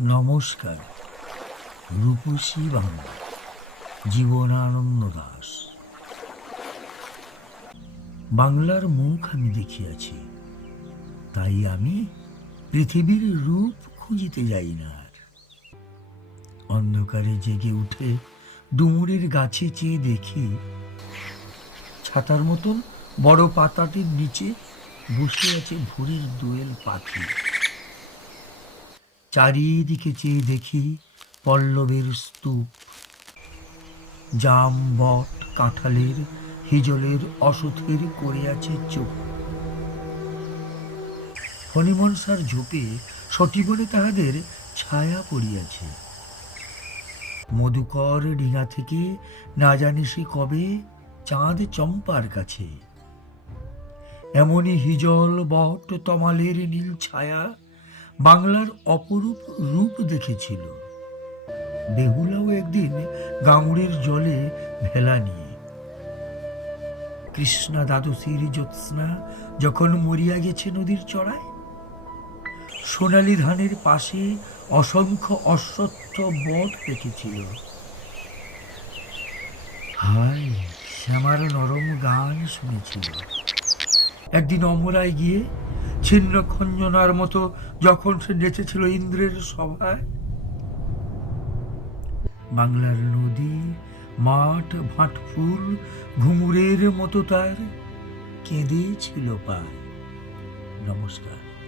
নমস্কার। রূপসী বাংলা, জীবনানন্দ দাস। বাংলার মুখ আমি দেখিয়াছি, তাই আমি পৃথিবীর রূপ খুঁজিতে যাই না আর। অন্ধকারে জেগে উঠে ডুমুরের গাছে চেয়ে দেখি, ছাতার মতন বড় পাতাটির নিচে বসে আছে ভোরের দোয়েল পাখি। চারিদিকে চেয়ে দেখি পল্লবের স্তূপ। জাম বট কাঁঠালের, হিজলের, অসথের করে আছে চোখ। ফণিমনসার ঝোপে সটিবনে তাহাদের ছায়া পড়িয়াছে। মধুকর ডিঙা থেকে না জানি সে কবে চাঁদ চম্পার কাছে। এমনই হিজল বট তমালের নীল ছায়া বাংলার অপরূপ রূপ দেখেছিল। বেহুলাও একদিন গাঙুড়ের জলে ভেলা নিয়ে। কৃষ্ণা দ্বাদশীর জ্যোৎস্না যখন মরিয়া গেছে নদীর চড়ায়, সোনালী ধানের পাশে অসংখ্য অশ্বত্থ বট দেখেছিল হায়, শ্যামার নরম গান শুনেছিল। একদিন অমরায় গিয়ে ছিন্ন খঞ্জনার মতো যখন সে নেচেছিল ইন্দ্রের সভায়। বাংলার নদী, মাঠ, ভাট ফুল, ঘুঙুরের মতো তার কেঁদেছিল পায়। নমস্কার।